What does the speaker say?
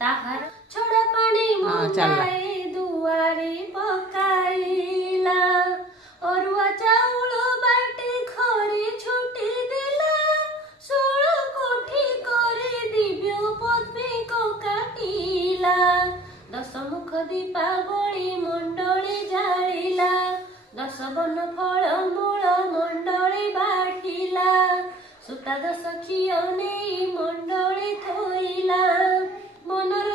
ताहार छोड़ा पानी मुंडाए दुआरे पकाइला अरुआ चाउल बाटी खरी छुटी दिला 16 कोठी करे दिव्य पद्मी को काटिला 10 मुख दीपावली मंडली जालिला 10 वन फल मूल मंडली बाढ़िला सुता 10 खियो नहीं मंडली थोइला मनर